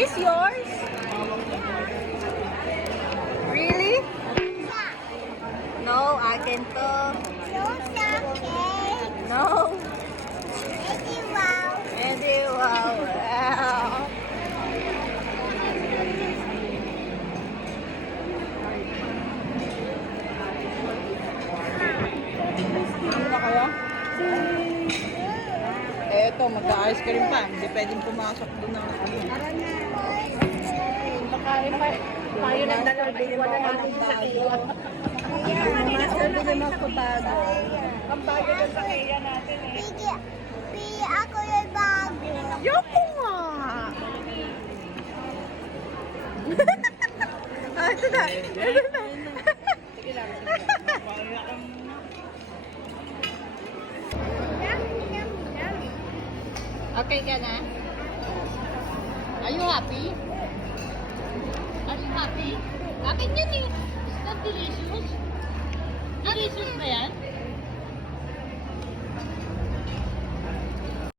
this yours? Really? No, akin to. No. Eddie, wow. Wow. Hindi na kaya? Eto, magka-ice cream pa. Hindi pwedeng pumasok doon ng ano. Makain pa. Tayo ng dalawang wala natin sa iyo. Master, bigyan mo ako bago. Ang bago doon sa kaya natin eh. Ako yung bago. Yoko nga! Ito na. Ito na. Sige lang. Okay ka na? Are you happy? Are you happy? Akin yan eh. Is that delicious? Delicious ba yan?